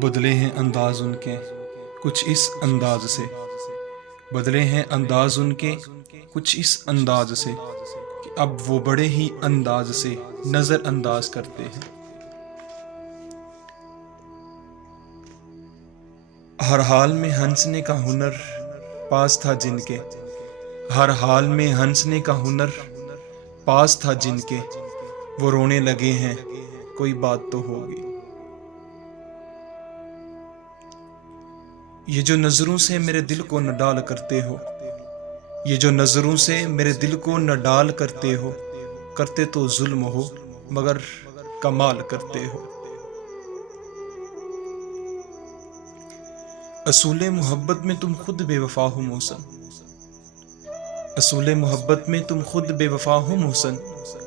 बदले हैं अंदाज उनके कुछ इस अंदाज से। बदले हैं अंदाज उनके कुछ इस अंदाज से कि अब वो बड़े ही अंदाज से नजर अंदाज करते हैं। हर हाल में हंसने का हुनर पास था जिनके, हर हाल में हंसने का हुनर पास था जिनके, वो रोने लगे हैं कोई बात तो होगी। ये जो नजरों से मेरे दिल को न डाल करते हो, ये जो नजरों से मेरे दिल को न डाल करते हो, करते तो जुल्म हो मगर कमाल करते हो। असूले मोहब्बत में तुम खुद बेवफा हो मोहसन, असूले मोहब्बत में तुम खुद बेवफा हो मोहसन,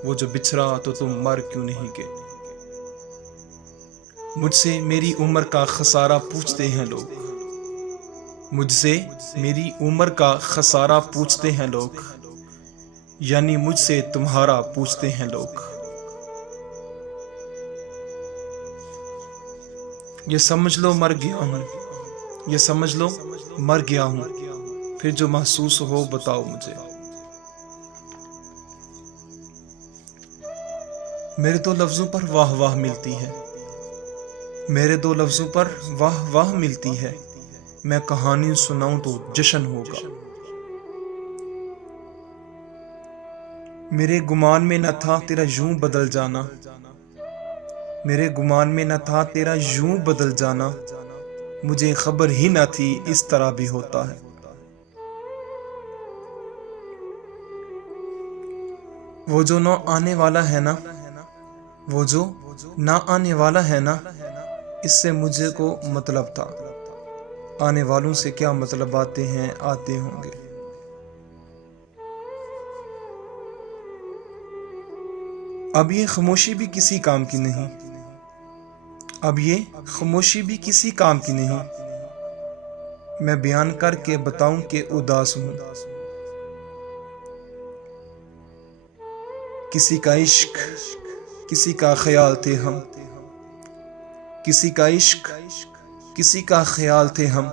वो जो बिछड़ा तो तुम मर क्यों नहीं के। मुझसे मेरी उम्र का खसारा पूछते हैं लोग, मुझसे मेरी उम्र का खसारा पूछते हैं लोग, यानी मुझसे तुम्हारा पूछते हैं लोग। ये समझ लो मर गया हूँ, ये समझ लो मर गया हूँ, फिर जो महसूस हो बताओ मुझे। मेरे दो लफ्जों पर वाह वाह मिलती है, मेरे दो लफ्जों पर वाह वाह मिलती है, मैं कहानी सुनाऊं तो जश्न होगा। मेरे गुमान में न था तेरा यूं बदल जाना, मेरे गुमान में न था तेरा यूं बदल जाना, मुझे खबर ही न थी इस तरह भी होता है। वो जो ना आने वाला है ना, वो जो ना आने वाला है ना, इससे मुझे को मतलब था, आने वालों से क्या मतलब आते हैं आते होंगे। अब ये खामोशी भी किसी काम की नहीं, अब ये खामोशी भी किसी काम की नहीं, मैं बयान करके बताऊं कि उदास हूं। किसी का इश्क किसी का ख्याल थे हम, किसी का इश्क किसी का ख्याल थे हम,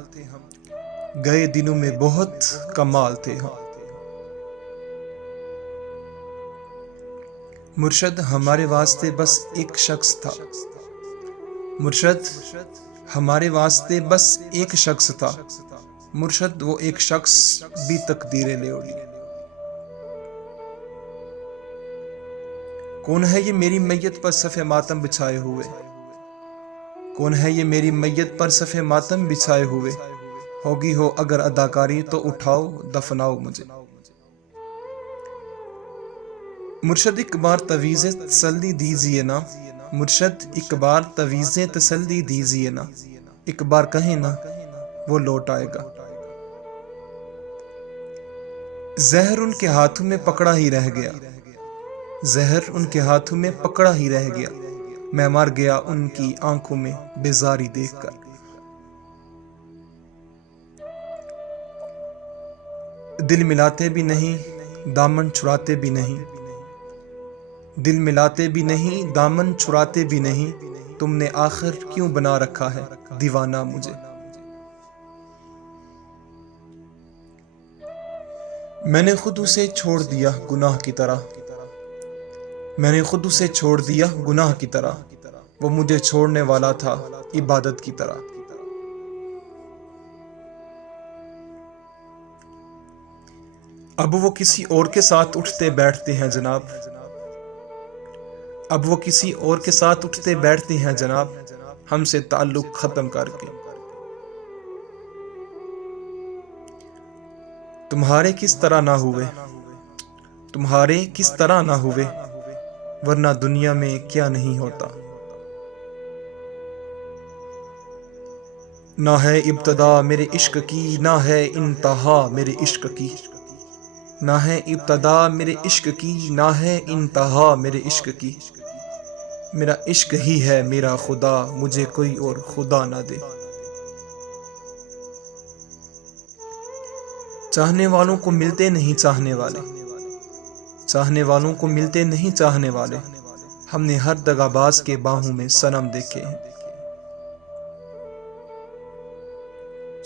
गए दिनों में बहुत कमाल थे हम। मुर्शद हमारे वास्ते बस एक शख्स था, मुर्शद हमारे वास्ते बस एक शख्स था, मुर्शद वो एक शख्स भी तकदीरें ले उड़ी। कौन है ये मेरी मैयत पर सफ़े मातम बिछाए हुए, कौन है ये मेरी मैयत पर सफ़े मातम बिछाए हुए, होगी हो अगर अदाकारी तो उठाओ दफनाओ मुझे। मुर्शद एक बार तवीज़े तसल्ली दीजिए ना, मुर्शद एक बार तवीज़े तसल्ली दीजिए ना, एक बार कहे ना वो लौट आएगा। जहर उनके हाथों में पकड़ा ही रह गया, जहर उनके हाथों में पकड़ा ही रह गया, मैं मर गया उनकी आंखों में बेजारी देखकर। दिल मिलाते भी नहीं दामन छुड़ाते भी नहीं, दिल मिलाते भी नहीं दामन छुड़ाते भी नहीं, तुमने आखिर क्यों बना रखा है दीवाना मुझे। मैंने खुद उसे छोड़ दिया गुनाह की तरह, मैंने खुद उसे छोड़ दिया गुनाह की तरह, वो मुझे छोड़ने वाला था इबादत की तरह। अब वो किसी और के साथ उठते बैठते हैं जनाब, अब वो किसी और के साथ उठते बैठते हैं जनाब, हमसे ताल्लुक खत्म करके। तुम्हारे किस तरह ना हुए, तुम्हारे किस तरह ना हुए, वरना दुनिया में क्या नहीं होता। ना है इब्तदा मेरे इश्क की, ना है इंतहा मेरे इश्क की, ना है इब्तदा मेरे इश्क की, ना है इंतहा मेरे इश्क की, मेरा इश्क ही है मेरा खुदा, मुझे कोई और खुदा ना दे। चाहने वालों को मिलते नहीं चाहने वाले, चाहने वालों को मिलते नहीं चाहने वाले, हमने हर दगाबाज के बाहों में सनम देखे हैं।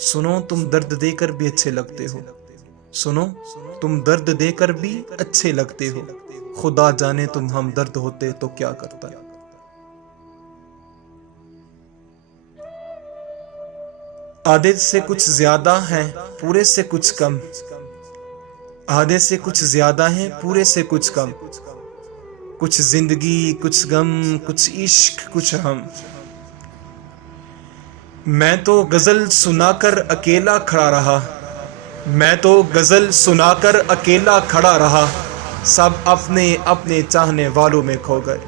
सुनो तुम दर्द देकर भी अच्छे लगते हो, सुनो तुम दर्द देकर भी अच्छे लगते हो, खुदा जाने तुम हम दर्द होते तो क्या करता। आधे से कुछ ज्यादा है पूरे से कुछ कम, आधे से कुछ ज्यादा है पूरे से कुछ कम, कुछ जिंदगी कुछ गम कुछ इश्क कुछ हम। मैं तो गजल सुनाकर अकेला खड़ा रहा, मैं तो गजल सुनाकर अकेला खड़ा रहा, सब अपने अपने चाहने वालों में खो गए।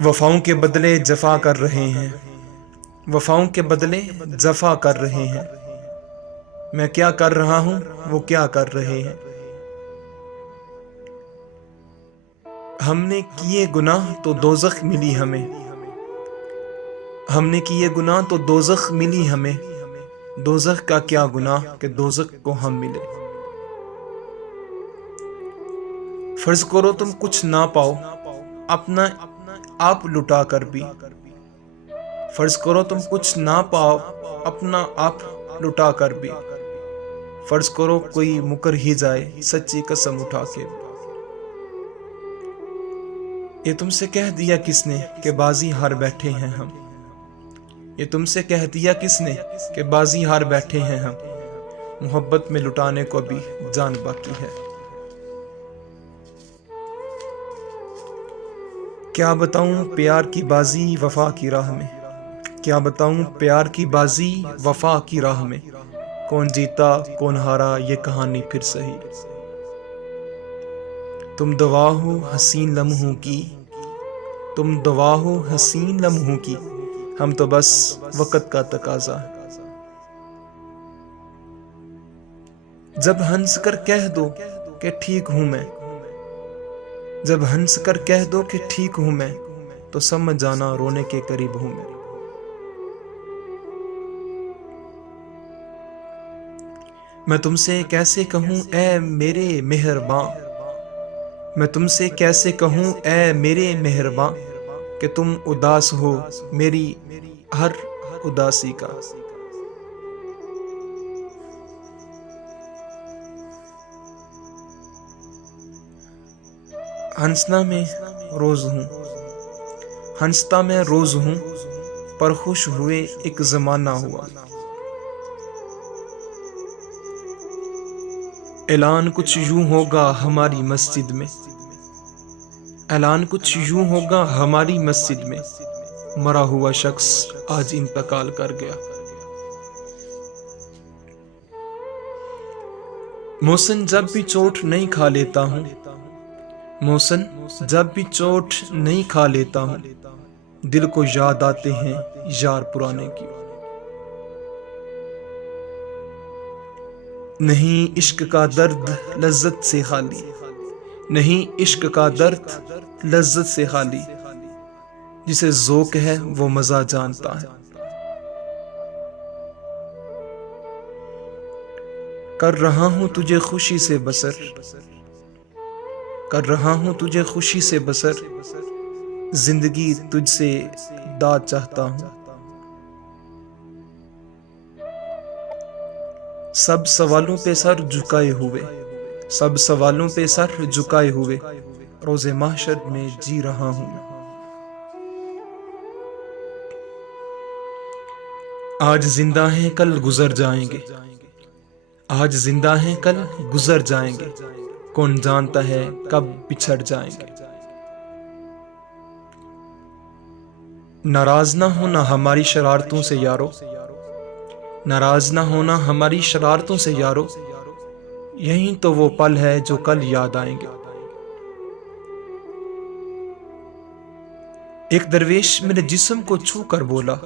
वफाओं के बदले जफा कर रहे हैं, वफाओं के बदले जफा कर रहे हैं, मैं क्या कर रहा हूं वो क्या कर रहे हैं। हमने किए गुनाह तो दोज़ख मिली हमें, हमने किए गुनाह तो दोज़ख मिली हमें, दोज़ख का क्या गुनाह कि दोज़ख को हम मिले। फर्ज करो तुम कुछ ना पाओ अपना आप लुटा कर भी, फर्ज करो तुम कुछ ना पाओ अपना आप लुटा कर भी, फर्ज करो कोई मुकर ही जाए सच्ची कसम उठा के। ये तुमसे कह दिया किसने कि बाजी हार बैठे हैं हम, ये तुमसे कह दिया किसने कि बाजी हार बैठे हैं हम, मोहब्बत में लुटाने को भी जान बाकी है। क्या बताऊं प्यार की बाजी वफा की राह में, क्या बताऊं प्यार की बाजी वफा की राह में, कौन जीता कौन हारा ये कहानी फिर सही। तुम दवा हो हसीन लम्हों की, तुम दवा हो हसीन लम्हों की, हम तो बस वक्त का तकाजा है। जब हंस कर कह दो कि ठीक हूं मैं, जब हंस कर कह दो कि ठीक हूं मैं, तो समझ जाना रोने के करीब हूं मैं। मैं तुमसे कैसे कहूं ए मेरे मेहरबां, मैं तुमसे कैसे कहूं ए मेरे मेहरबां, कि तुम उदास हो मेरी हर उदासी का। हंसना मैं रोज हूं, हंसता मैं रोज हूं, पर खुश हुए एक जमाना हुआ। ऐलान कुछ यूं होगा हमारी मस्जिद में, ऐलान कुछ यूं होगा हमारी मस्जिद में, मरा हुआ शख्स आज इंतकाल कर गया। मौसम जब भी चोट नहीं खा लेता हूं, मौसम जब भी चोट नहीं खा लेता हूं, दिल को याद आते हैं यार पुराने की। नहीं इश्क का दर्द लज्जत से खाली, नहीं इश्क का दर्द लज्जत से खाली, जिसे ज़ौक़ है वो मज़ा जानता है। कर रहा हूं तुझे खुशी से बसर, कर रहा हूं तुझे खुशी से बसर, जिंदगी तुझसे दाद चाहता हूं। सब सवालों पे सर झुकाए हुए, सब सवालों पे सर झुकाए हुए, रोज़े महशर में जी रहा हूं। आज जिंदा हैं कल गुजर जाएंगे, आज जिंदा हैं कल गुजर जाएंगे, कौन जानता है कब बिछड़ जाएंगे। नाराज ना होना हमारी शरारतों से यारो, नाराज ना होना हमारी शरारतों से यारो, यही तो वो पल है जो कल याद आएंगे। एक दरवेश मेरे जिस्म को छू कर बोला,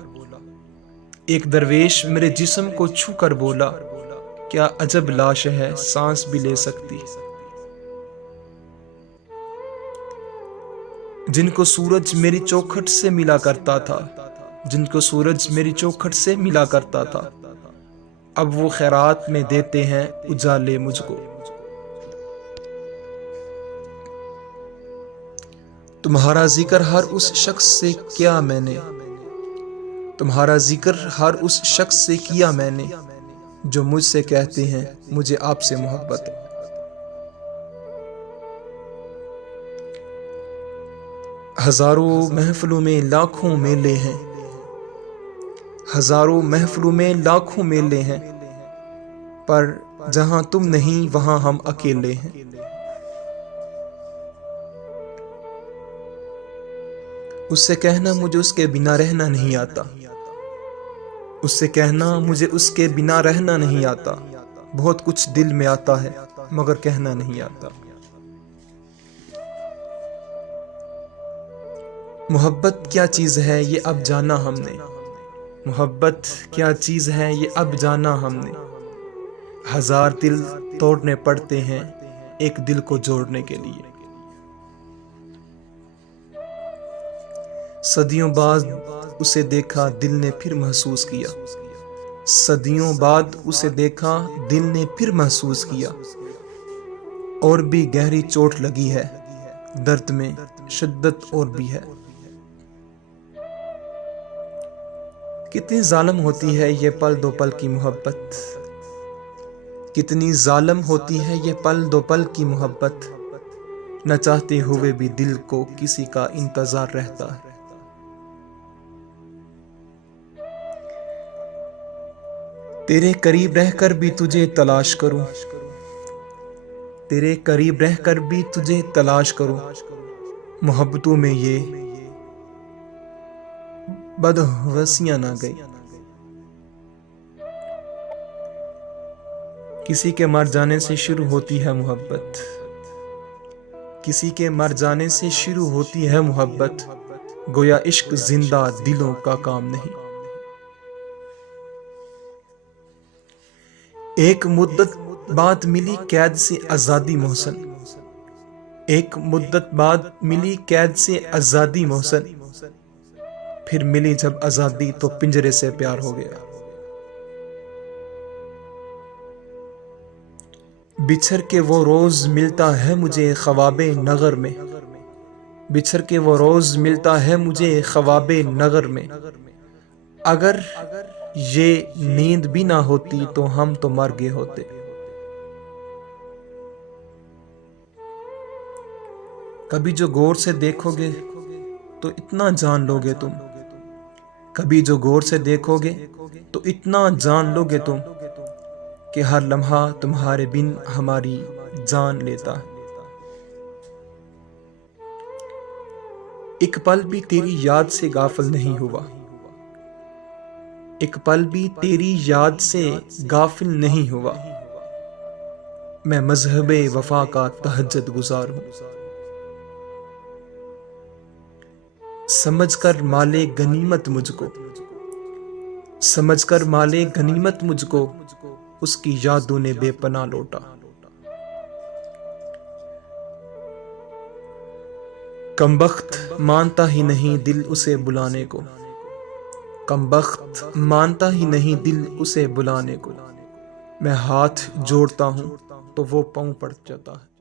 एक दरवेश मेरे जिस्म को छू कर बोला, क्या अजब लाश है सांस भी ले सकती। जिनको सूरज मेरी चौखट से मिला करता था, जिनको सूरज मेरी चौखट से मिला करता था, अब वो खैरात में देते हैं उजाले मुझको। तुम्हारा जिक्र हर उस शख्स से किया मैंने, तुम्हारा जिक्र हर उस शख्स से किया मैंने जो मुझसे कहते हैं मुझे आपसे मोहब्बत है। हजारों महफिलों में लाखों मेले हैं, हजारों महफिलों में लाखों मेले हैं, पर जहां तुम नहीं वहां हम अकेले हैं। उससे कहना मुझे उसके बिना रहना नहीं आता, उससे कहना मुझे उसके बिना रहना नहीं आता। बहुत कुछ दिल में आता है मगर कहना नहीं आता। मोहब्बत क्या चीज है ये अब जाना हमने, मोहब्बत क्या चीज है ये अब जाना हमने। हजार दिल तोड़ने पड़ते हैं एक दिल को जोड़ने के लिए। सदियों बाद उसे देखा दिल ने फिर महसूस किया, सदियों बाद उसे देखा दिल ने फिर महसूस किया। और भी गहरी चोट लगी है, दर्द में शिद्दत और भी है। कितनी जालिम होती है ये पल दो पल की मोहब्बत, कितनी जालिम होती है ये पल दो पल की मोहब्बत। न चाहते हुए भी दिल को किसी का इंतजार रहता है। तेरे करीब रहकर भी तुझे तलाश करूं, तेरे करीब रहकर भी तुझे तलाश करूं। मोहब्बतों में ये बदहवसियां ना गई। किसी के मर जाने से शुरू होती है मोहब्बत, किसी के मर जाने से शुरू होती है मोहब्बत। गोया इश्क जिंदा दिलों का काम नहीं। एक मुद्दत बाद मिली कैद से आजादी मोहसन, एक मुद्दत बाद मिली कैद से आजादी मोहसन। फिर मिली जब आजादी तो पिंजरे से प्यार हो गया। बिछड़ के वो रोज मिलता है मुझे ख्वाबे नगर में, बिछड़ के वो रोज मिलता है मुझे ख्वाबे नगर में। अगर ये नींद भी ना होती तो हम तो मर गए होते। कभी जो गौर से देखोगे तो इतना जान लोगे तुम, कभी जो गौर से देखोगे तो इतना जान लोगे तुम कि हर लम्हा तुम्हारे बिन हमारी जान लेता है। एक पल भी तेरी याद से गाफिल नहीं हुआ, एक पल भी तेरी याद से गाफिल नहीं हुआ। मैं मजहबे वफा का तहज्जुद गुजार हूं। समझकर माले गनीमत मुझको, समझकर माले गनीमत मुझको, उसकी यादों ने बेपनाह लौटा। कमबख्त मानता ही नहीं दिल उसे बुलाने को, कमबख्त मानता ही नहीं दिल उसे बुलाने को। मैं हाथ जोड़ता हूं तो वो पांव पड़ जाता है।